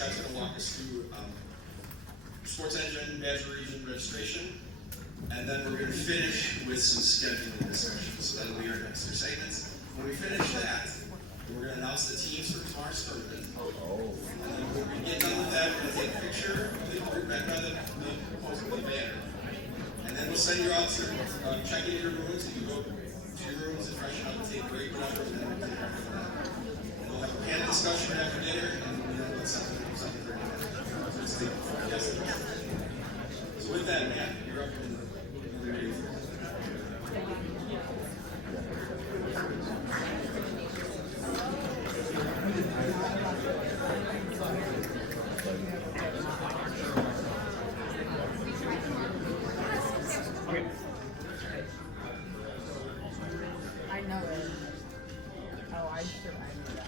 Scott's going to walk us through sports engine, badge region registration, and then we're going to finish with some scheduling discussion. So that'll be our next two segments. When we finish that, we're going to announce the teams for tomorrow's tournament. And then when we get done with that, we're going to take a picture of the group back by the banner. And then we'll send you out to check in your rooms. You can go to your rooms and freshen up and take a break, whatever, and then we'll take after that. And we'll have a panel discussion after dinner, and then we'll something for dinner. So with that, Matt, you're up in the ready. I know it. Oh, I sure I knew that.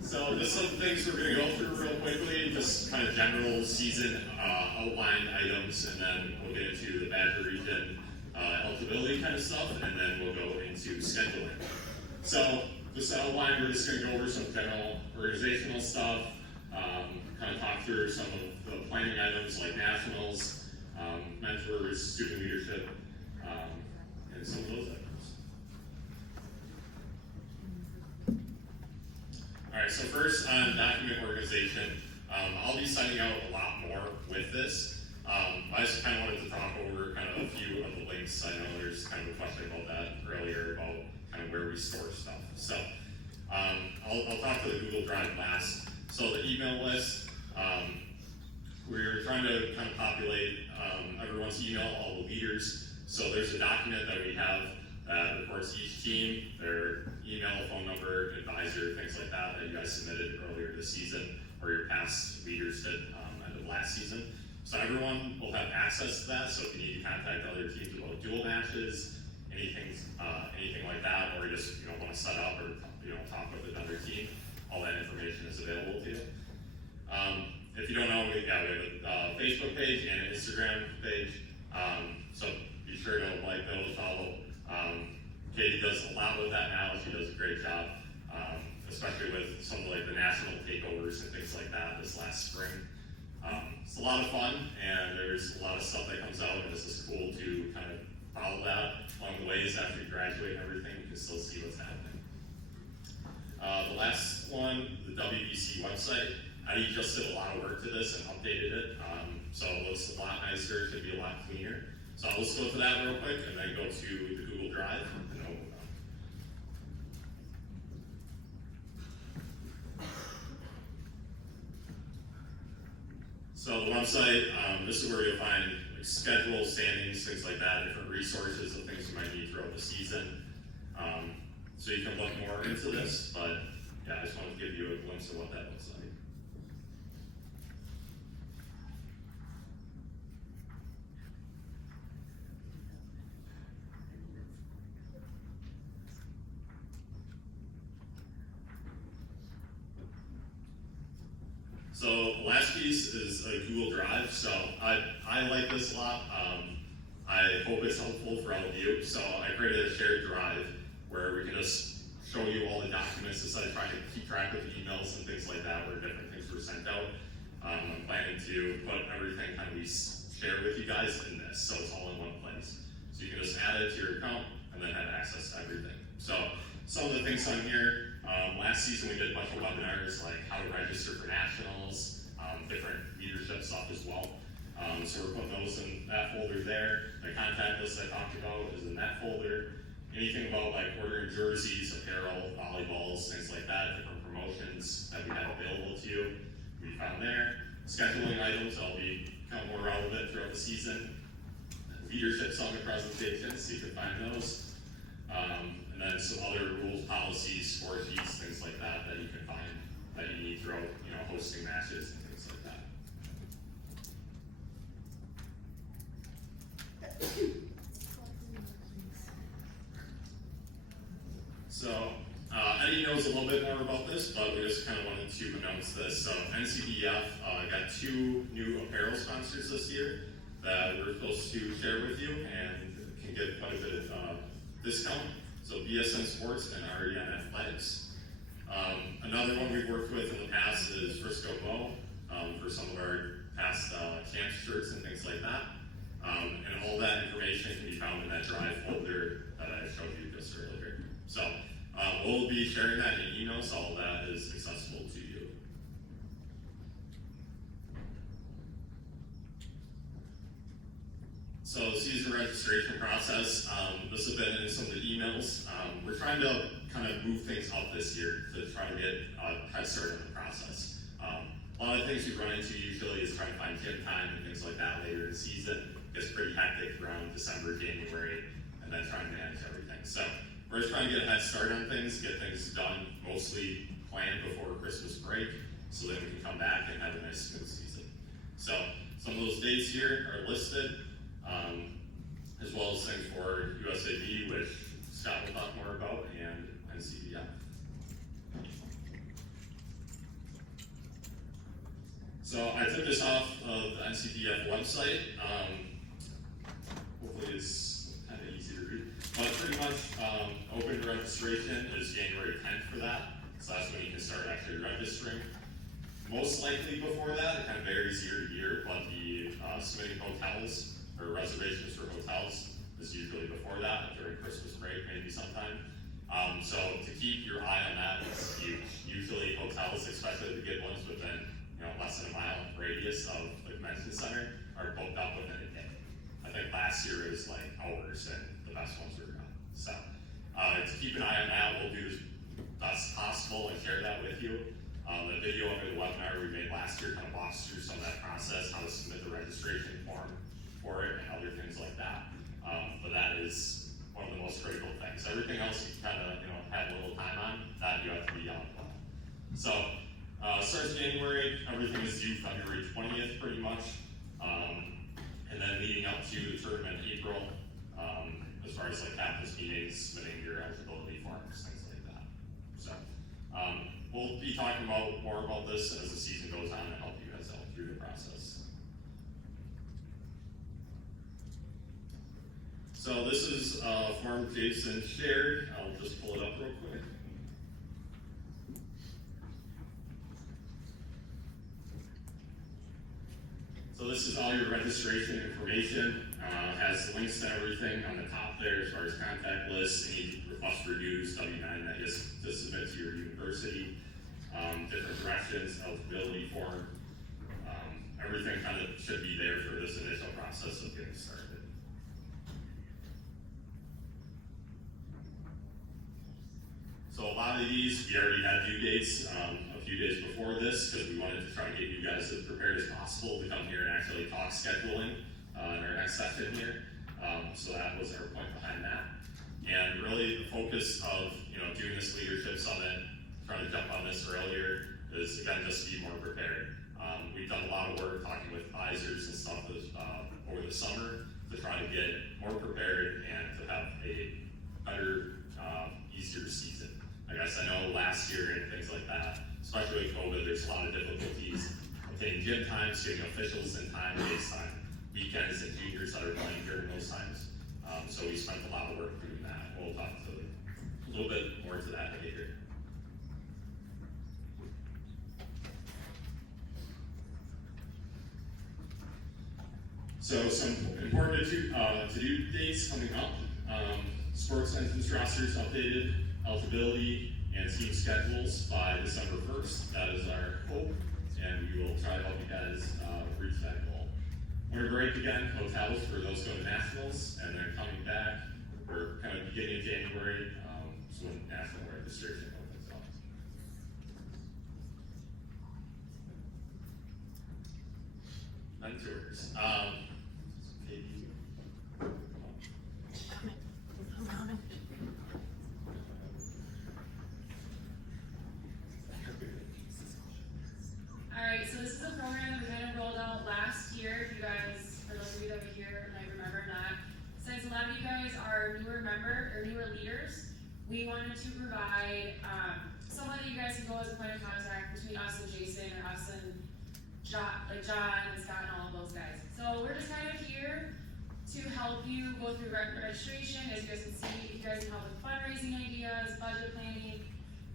So just some things we're going to go through real quickly, just kind of general season outline items, and then we'll get into the Badger region eligibility kind of stuff, and then we'll go into scheduling. So just outline, we're just going to go over some general organizational stuff, kind of talk through some of the planning items like nationals, mentors, student leadership, and some of those items. All right, so first on document organization, I'll be signing out a lot more with this. I just kind of wanted to talk over kind of a few of the links. I know there's kind of a question about that earlier about kind of where we store stuff. So I'll talk to the Google Drive last. So the email list, we're trying to kind of populate everyone's email, all the leaders. So there's a document that we have that reports each team, their email, phone number, advisor, things like that you guys submitted earlier this season, or your past leaders did end of last season. So everyone will have access to that. So if you need to contact other teams about dual matches, anything like that, or you just want to set up or talk with another team, all that information is available to you. If you don't know, we have a Facebook page and an Instagram page. So be sure to like those, follow. Katie does a lot with that now. She does a great job, especially with some of the national takeovers and things like that this last spring. It's a lot of fun, and there's a lot of stuff that comes out, and it's just cool to kind of follow that along the ways after you graduate and everything. You can still see what's happening. The last one, the WVC website. I just did a lot of work to this and updated it, so it looks a lot nicer. It should be a lot cleaner. So I'll just go to that real quick and then go to the Google Drive and open it up. So the website, this is where you'll find schedules, standings, things like that, different resources of things you might need throughout the season. So you can look more into this, but yeah, I just wanted to give you a glimpse of what that looks like. So the last piece is a Google Drive. So I like this a lot. I hope it's helpful for all of you. So I created a shared drive where we can just show you all the documents instead of trying to keep track of emails and things like that where different things were sent out. I'm planning to put everything kind of we share with you guys in this, so it's all in one place. So you can just add it to your account and then have access to everything. So some of the things on here, last season we did a bunch of webinars like how to register for nationals, different leadership stuff as well. So we're putting those in that folder there. The contact list I talked about is in that folder. Anything about like ordering jerseys, apparel, volleyballs, things like that, different promotions that we have available to you, we found there. Scheduling items that'll become more relevant throughout the season. Leadership summit presentations, so you can find those. And then some other rules, policies, score sheets, things like that that you can find that you need throughout, hosting matches and things like that. So Eddie knows a little bit more about this, but we just kind of wanted to announce this. So NCDF got 2 new apparel sponsors this year that we're supposed to share with you and can get quite a bit of discount. So BSN Sports and REN Athletics. Another one we've worked with in the past is Frisco Mo for some of our past camp shirts and things like that. And all that information can be found in that drive folder that I showed you just earlier. So we'll be sharing that in email, so all that is accessible to you. So season registration process, this has been in some of the emails. We're trying to kind of move things up this year to try to get a head start in the process. A lot of things we run into usually is trying to find gym time and things like that later in the season. It's pretty hectic around December, January, and then trying to manage everything. So we're just trying to get a head start on things, get things done, mostly planned before Christmas break, so that we can come back and have a nice smooth season. So some of those dates here are listed, as well as things for USAB, which Scott will talk more about, and NCDF. So I took this off of the NCDF website. Hopefully it's kind of easy to read. But pretty much open registration is January 10th for that. So that's when you can start actually registering. Most likely before that, it kind of varies year to year, but the submitting hotels or reservations for hotels is usually before that, during Christmas break, maybe sometime. So to keep your eye on that, it's huge. Usually hotels, especially the good ones within less than a mile radius of the convention center, are booked up within a day. I think last year it was like hours, and the best ones were gone. So to keep an eye on that, we'll do as best possible and share that with you. The video of the webinar we made last year kind of walks through some of that process, how to submit the registration form for it, and other things like that. But that is one of the most critical things. Everything else you can kind of have a little time on. That you have to be on plan. So starts January. Everything is due February 20th, pretty much, and then leading up to the tournament in April. As far as like captain's meetings, submitting your eligibility forms, things like that. So we'll be talking more about this as the season goes on to help you guys out through the process. So this is a form Jason shared. I'll just pull it up real quick. So this is all your registration information. Has links to everything on the top there as far as contact lists, any request for dues, W-9 that you to submit to your university, different directions, eligibility form. Everything kind of should be there for this initial process of getting started. So a lot of these, we already had due dates a few days before this because we wanted to try to get you guys as prepared as possible to come here and actually talk scheduling in our next session here. So that was our point behind that. And really the focus of doing this leadership summit, trying to jump on this earlier, is again just to be more prepared. We've done a lot of work talking with advisors and stuff over the summer to try to get more prepared and to have a better, easier season. I guess I know last year and things like that, especially with COVID, there's a lot of difficulties obtaining gym times, getting officials in time based on weekends and juniors that are playing during those times. So we spent a lot of work doing that. We'll talk a little bit more to that later. So some important to-do dates coming up. Sports entrance rosters updated, eligibility and team schedules by December 1st. That is our hope, and we will try to help you guys reach that goal. Winter break again, hotels for those going to nationals, and then coming back, we're kind of beginning of January, so when national registration opens up. Then tours. Alright, so this is a program that we kind of rolled out last year. If you guys, for those of you that were here, might remember that. Since a lot of you guys are newer leaders, we wanted to provide someone that you guys can go as a point of contact between us and Jason, or us and John and Scott and all of those guys. So we're just kind of here to help you go through registration. As you guys can see, you guys can help with fundraising ideas, budget planning,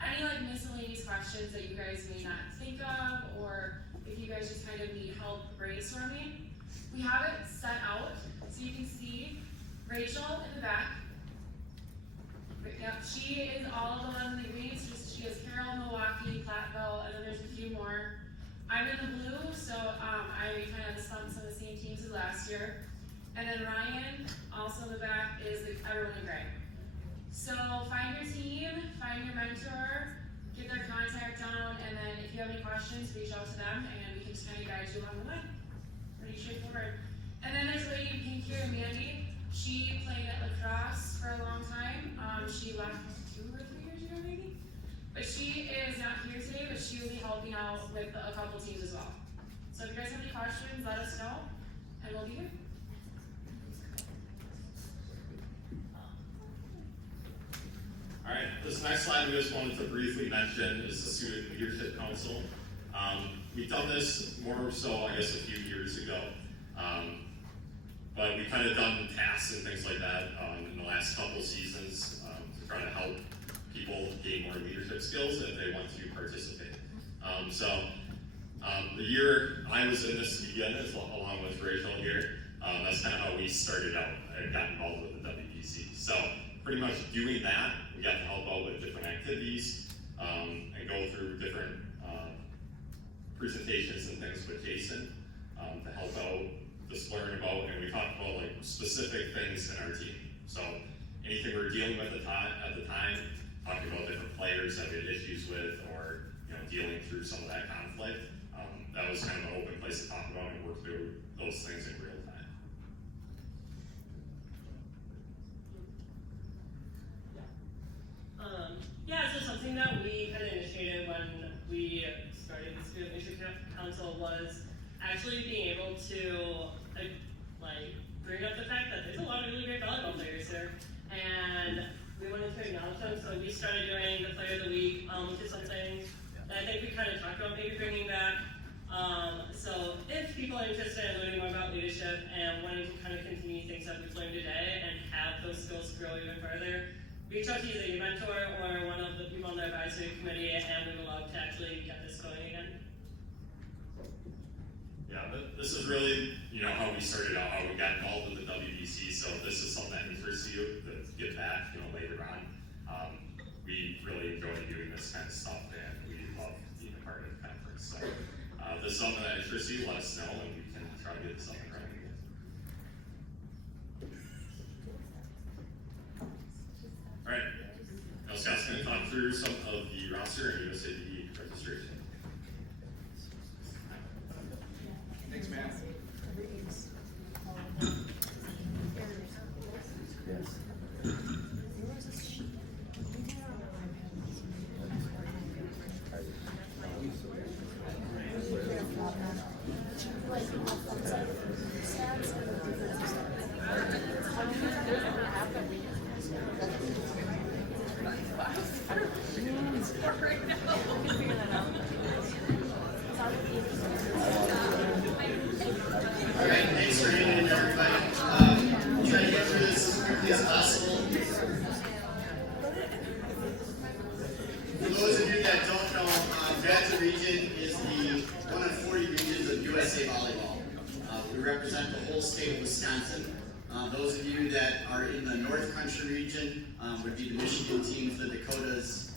any like miscellaneous questions that you guys may not think of, or if you guys just kind of need help brainstorming. We have it set out so you can see Rachel in the back. Yep, she is all of the ones in the green. She is Carroll, Milwaukee, Platteville, and then there's a few more. I'm in the blue, so I kind of some of the same teams as last year. And then Ryan, also in the back, is everyone in gray. So find your team, find your mentor, get their contact down, and then if you have any questions, reach out to them, and we can just kind of guide you along the way. Pretty straightforward. And then there's a lady in pink here, Mandy. She played at lacrosse for a long time. She left 2 or 3 years ago, maybe. But she is not here today, but she will be helping out with a couple teams as well. So if you guys have any questions, let us know, and we'll be here. All right, this next slide we just wanted to briefly mention is the Student Leadership Council. We've done this more so, I guess, a few years ago. But we've kind of done tasks and things like that in the last couple seasons to try to help people gain more leadership skills if they want to participate. The year I was in this again, along with Rachel here, that's kind of how we started out and got involved with the WVC. So pretty much doing that, we got to help out with different activities and go through different presentations and things with Jason to help out, just learn about, and we talked about like specific things in our team. So anything we're dealing with at the time, talking about different players that we had issues with, or dealing through some of that conflict. That was kind of an open place to talk about and work through those things in real time. Yeah, so something that we kind of initiated when we started the Student Leadership Council was actually being able to like bring up the fact that there's a lot of really great volleyball players here, and we wanted to acknowledge them. So we started doing the Player of the Week, which is something that I think we kind of talked about maybe bringing back. So if people are interested in learning more about leadership and wanting to kind of continue things that we've learned today and have those skills grow even further, reach out to either your mentor or one of the people on the advisory committee, and we would love to actually get this going again. Yeah, this is really, how we started out, how we got involved with the WVC. So if this is something that interests you, to get back, later on. We really enjoy doing this kind of stuff, and we love being a part of the conference. So if this is something that interests you, let us know, and we can try to get this up and running again. All right, now Scott's going to talk through some of the roster and USAD registration. Thanks, Matt. All right, thanks for hanging in, everybody. Try to get through this as quickly as possible. For those of you that don't know, Badger Region is the one of 40 regions of USA Volleyball. We represent the whole state of Wisconsin. Those of you that are in the North Country region would be the Michigan teams, the Dakotas,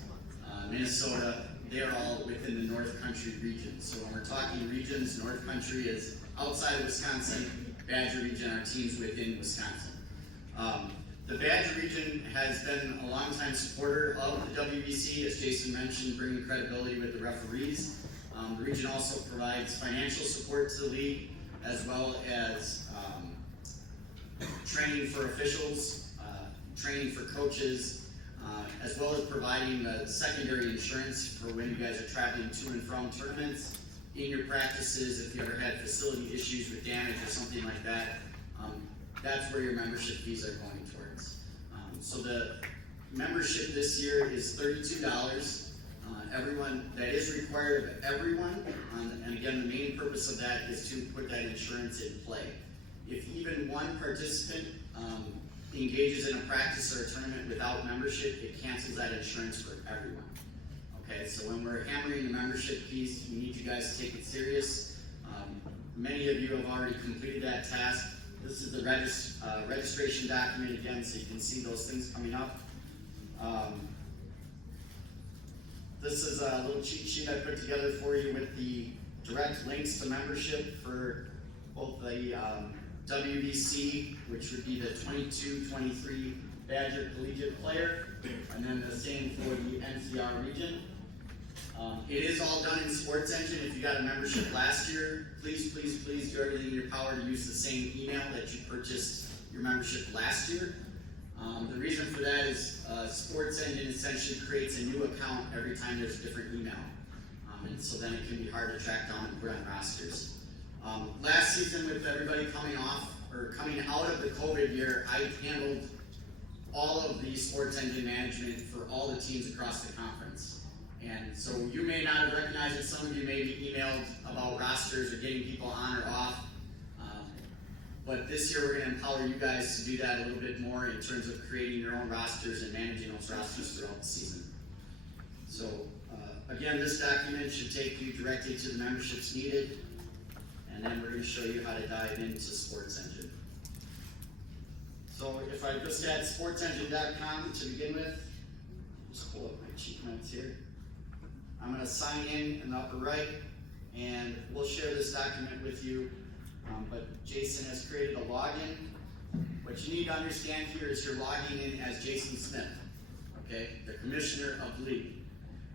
Minnesota. They're all within the North Country region. So when we're talking regions, North Country is outside of Wisconsin, Badger Region are teams within Wisconsin. The Badger Region has been a longtime supporter of the WVC, as Jason mentioned, bringing credibility with the referees. The region also provides financial support to the league, as well as training for officials, training for coaches, as well as providing the secondary insurance for when you guys are traveling to and from tournaments, in your practices, if you ever had facility issues with damage or something like that. That's where your membership fees are going towards. So the membership this year is $32. Everyone, that is required of everyone, and again, the main purpose of that is to put that insurance in play. If even one participant engages in a practice or a tournament without membership, it cancels that insurance for everyone. Okay, so when we're hammering the membership piece, we need you guys to take it serious. Many of you have already completed that task. This is the registration document again, so you can see those things coming up. This is a little cheat sheet I put together for you with the direct links to membership for both the WVC, which would be the 22-23 Badger Collegiate player, and then the same for the NCR region. It is all done in Sports Engine. If you got a membership last year, please, please, please do everything in your power to use the same email that you purchased your membership last year. The reason for that is Sports Engine essentially creates a new account every time there's a different email. And so then it can be hard to track down and put on rosters. Last season, with everybody coming out of the COVID year, I handled all of the Sports Engine management for all the teams across the conference. And so you may not have recognized it. Some of you may be emailed about rosters or getting people on or off. But this year we're going to empower you guys to do that a little bit more in terms of creating your own rosters and managing those rosters throughout the season. So again, this document should take you directly to the memberships needed. And then we're going to show you how to dive into Sports Engine. So if I just add sportsengine.com to begin with, just pull up my cheat notes here. I'm going to sign in the upper right, and we'll share this document with you. But Jason has created a login. What you need to understand here is you're logging in as Jason Smith, okay, the commissioner of the league.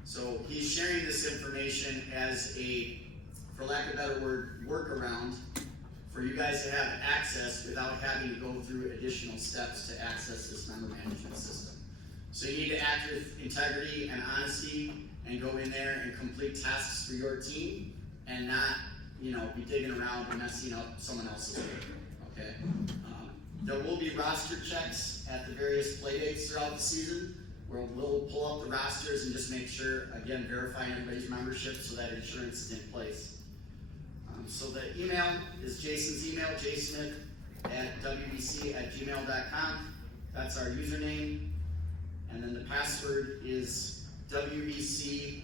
So he's sharing this information as a, for lack of a better word, workaround for you guys to have access without having to go through additional steps to access this member management system. So you need to act with integrity and honesty and go in there and complete tasks for your team and not, be digging around and messing up someone else's game, okay? There will be roster checks at the various play dates throughout the season where we'll pull up the rosters and just make sure, again, verifying everybody's membership so that insurance is in place. So the email is Jason's email, jsmith@wvc@gmail.com. That's our username. And then the password is WVC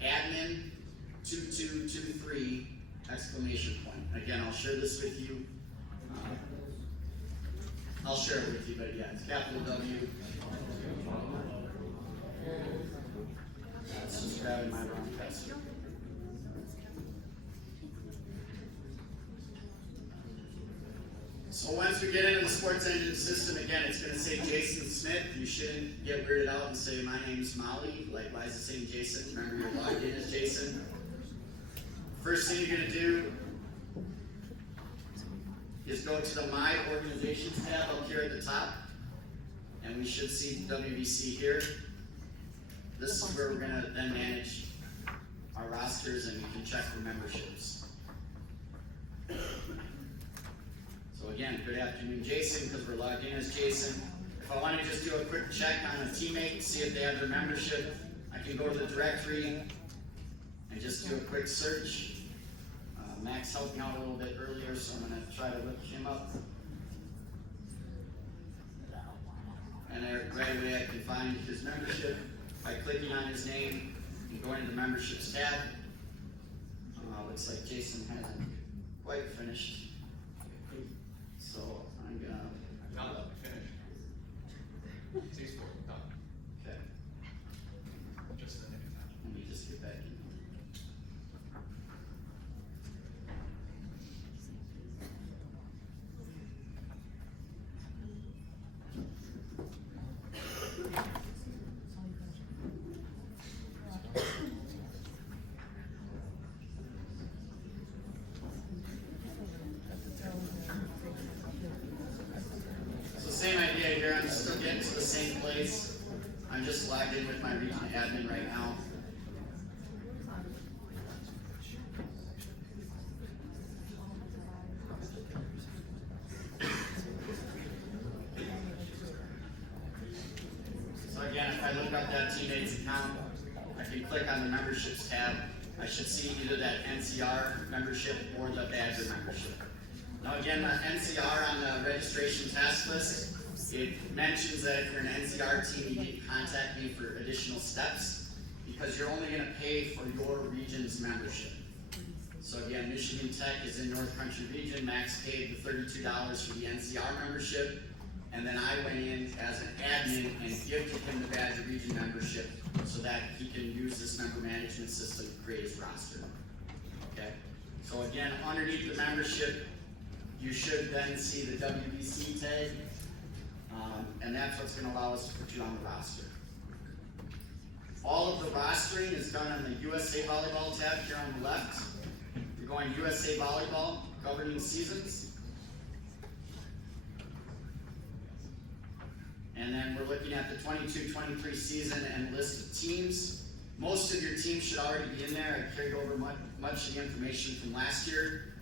admin 2223 exclamation point. Again, I'll share this with you. I'll share it with you, but yeah, it's capital W. That's just grabbing my wrong password. So once we get into the sports engine system, again, it's going to say Jason Smith. You shouldn't get weirded out and say, my name's Molly. Like, why is it saying Jason? Remember, you're logged in as Jason. First thing you're going to do is go to the My Organizations tab up here at the top. And we should see WVC here. This is where we're going to then manage our rosters and we can check for memberships. So again, good afternoon, Jason, because we're logged in as Jason. If I want to just do a quick check on a teammate, see if they have their membership, I can go to the directory and just do a quick search. Max helped me out a little bit earlier, so I'm going to try to look him up. And there, right away I can find his membership by clicking on his name and going to the memberships tab. Looks like Jason hasn't quite finished. So I'm gonna. Now let me finish. C-Sport, done. Okay. Just the name. Let me just get back in. Same idea here, I'm still getting to the same place. I'm just logged in with my region admin right now. So again, if I look up that teammate's account, I can click on the memberships tab. I should see either that NCR membership or the Badger membership. Now again, the NCR on the registration task list, it mentions that if you're an NCR team, you need to contact me for additional steps because you're only going to pay for your region's membership. So again, Michigan Tech is in North Country Region. Max paid the $32 for the NCR membership, and then I went in as an admin and gifted him the Badger Region membership so that he can use this member management system to create his roster. Okay. So again, underneath the membership, you should then see the WVC tag, and that's what's going to allow us to put you on the roster. All of the rostering is done on the USA Volleyball tab here on the left. You're going USA Volleyball, governing seasons. And then we're looking at the 22-23 season and list of teams. Most of your teams should already be in there. I carried over much of the information from last year.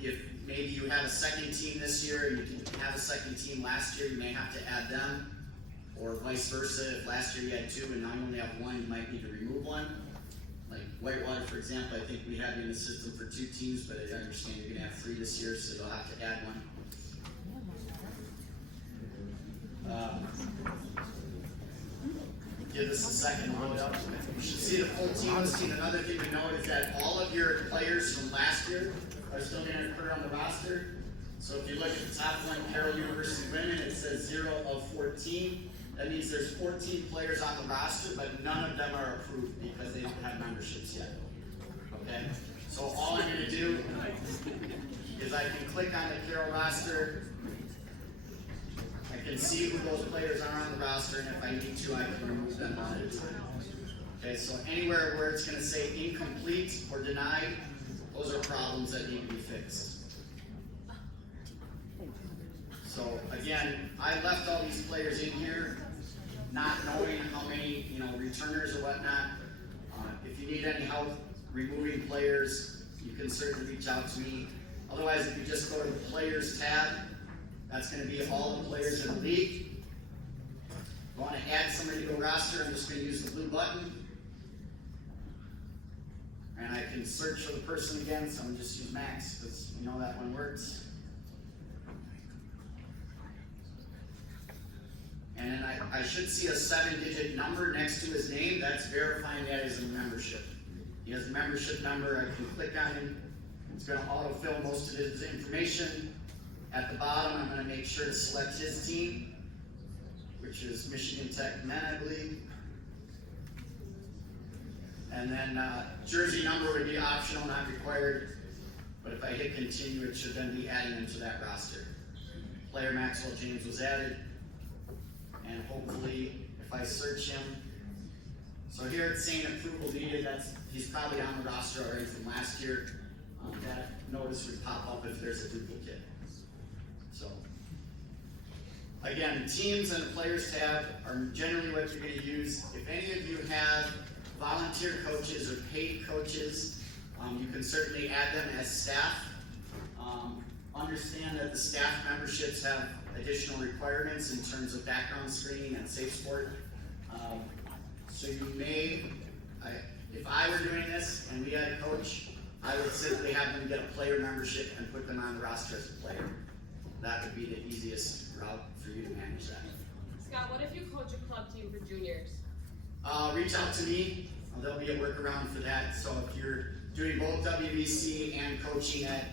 If maybe you have a second team this year and you didn't have a second team last year, you may have to add them, or vice versa. If last year you had two and now you only have one, you might need to remove one. Like Whitewater, for example, I think we have you in the system for 2 teams, but I understand you're going to have 3 this year, so you'll have to add one. Give this a second to load up. You should see the full team listing. Another thing to note is that all of your players from last year are still going to occur on the roster. So if you look at the top one, Carroll University Women, it says 0 of 14. That means there's 14 players on the roster, but none of them are approved because they don't have memberships yet. Okay? So all I'm going to do is I can click on the Carroll roster. I can see who those players are on the roster, and if I need to, I can remove them on it. Okay, so anywhere where it's gonna say incomplete or denied, those are problems that need to be fixed. So again, I left all these players in here, not knowing how many, returners or whatnot. If you need any help removing players, you can certainly reach out to me. Otherwise, if you just go to the Players tab, that's going to be all the players in the league. If you want to add somebody to a roster, I'm just going to use the blue button. And I can search for the person again, so I'm going to just use Max, because you know that one works. And then I should see a 7-digit number next to his name. That's verifying that as a membership. He has a membership number. I can click on him. It's going to autofill most of his information. At the bottom, I'm going to make sure to select his team, which is Michigan Tech Men, I believe. And then jersey number would be optional, not required. But if I hit continue, it should then be adding him to that roster. Player Maxwell James was added. And hopefully, if I search him, so here it's saying approval needed, he's probably on the roster already from last year. That notice would pop up if there's a duplicate. So, again, teams and the players tab are generally what you're going to use. If any of you have volunteer coaches or paid coaches, you can certainly add them as staff. Understand that the staff memberships have additional requirements in terms of background screening and safe sport. So you may, if I were doing this and we had a coach, I would simply have them get a player membership and put them on the roster as a player. That would be the easiest route for you to manage that. Scott, what if you coach a club team for juniors? Reach out to me. There'll be a workaround for that. So if you're doing both WVC and coaching at,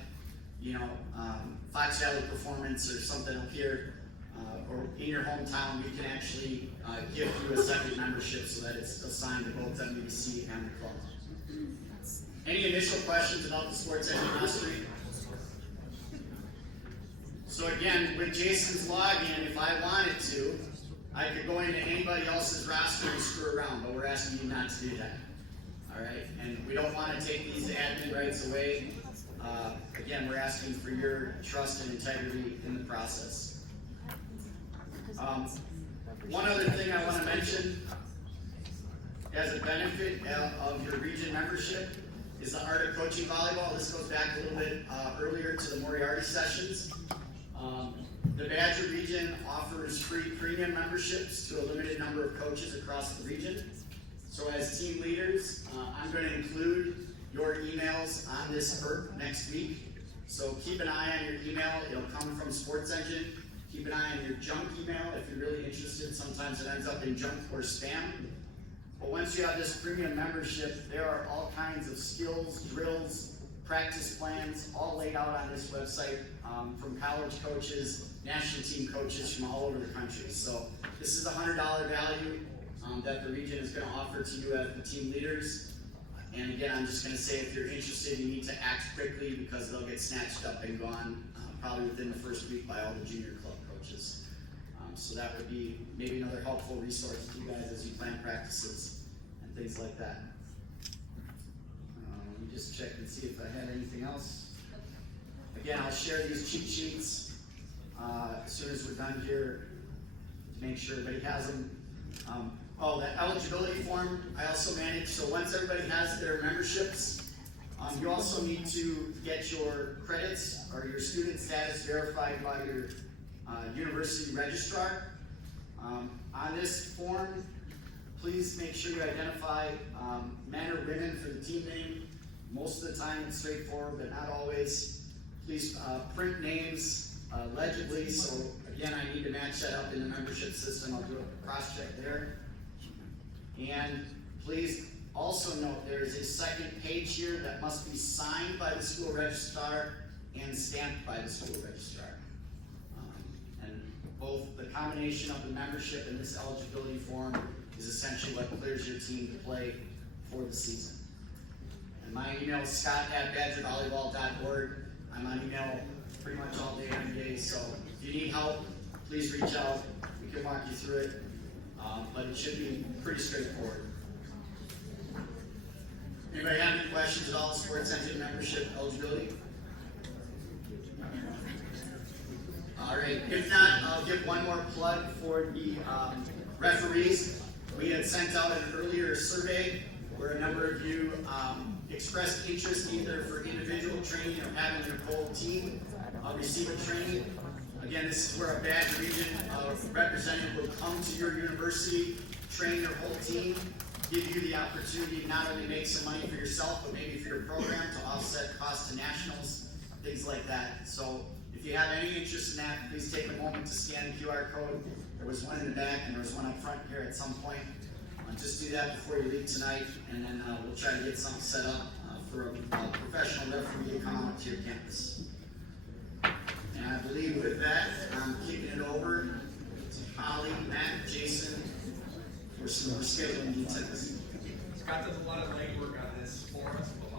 Fox Valley Performance or something up here, or in your hometown, we can actually give you a separate membership so that it's assigned to both WVC and the club. Any initial questions about the sports engine mastery? So again, with Jason's login, if I wanted to, I could go into anybody else's roster and screw around, but we're asking you not to do that. All right, and we don't want to take these admin rights away. Again, we're asking for your trust and integrity in the process. One other thing I want to mention as a benefit of your region membership is the Art of Coaching Volleyball. This goes back a little bit earlier to the Moriarty sessions. The Badger region offers free premium memberships to a limited number of coaches across the region. So as team leaders, I'm going to include your emails on this ERP next week. So keep an eye on your email. It'll come from Sports Engine. Keep an eye on your junk email if you're really interested. Sometimes it ends up in junk or spam. But once you have this premium membership, there are all kinds of skills, drills, practice plans, all laid out on this website from college coaches, national team coaches from all over the country. So this is a $100 value that the region is going to offer to you as the team leaders. And again, I'm just going to say if you're interested, you need to act quickly because they'll get snatched up and gone probably within the first week by all the junior club coaches. So that would be maybe another helpful resource to you guys as you plan practices and things like that. Let me just check and see if I had anything else. Again, I'll share these cheat sheets as soon as we're done here to make sure everybody has them. The eligibility form I also manage. So once everybody has their memberships, you also need to get your credits or your student status verified by your university registrar. On this form, please make sure you identify men or women for the team name. Most of the time it's straightforward, but not always. Please print names legibly. So again, I need to match that up in the membership system. I'll do a cross check there. And please also note there is a second page here that must be signed by the school registrar and stamped by the school registrar. And both the combination of the membership and this eligibility form is essentially what clears your team to play for the season. And my email is scott@badgervolleyball.org. I'm on email pretty much all day, every day. So if you need help, please reach out. We can walk you through it. But it should be pretty straightforward. Anybody have any questions at all, sports engine membership eligibility? All right, if not, I'll give one more plug for the referees. We had sent out an earlier survey where a number of you expressed interest either for individual training or having your whole team receive a training. Again, this is where a badge region representative will come to your university, train your whole team, give you the opportunity to not only make some money for yourself, but maybe for your program to offset costs to nationals, things like that. So if you have any interest in that, please take a moment to scan the QR code. There was one in the back and there was one up front here at some point. Just do that before you leave tonight, and then we'll try to get something set up for a professional referee to come out to your campus. And I believe with that, I'm kicking it over to Holly, Matt, Jason for some more scheduling details. Scott does a lot of legwork on this for us, but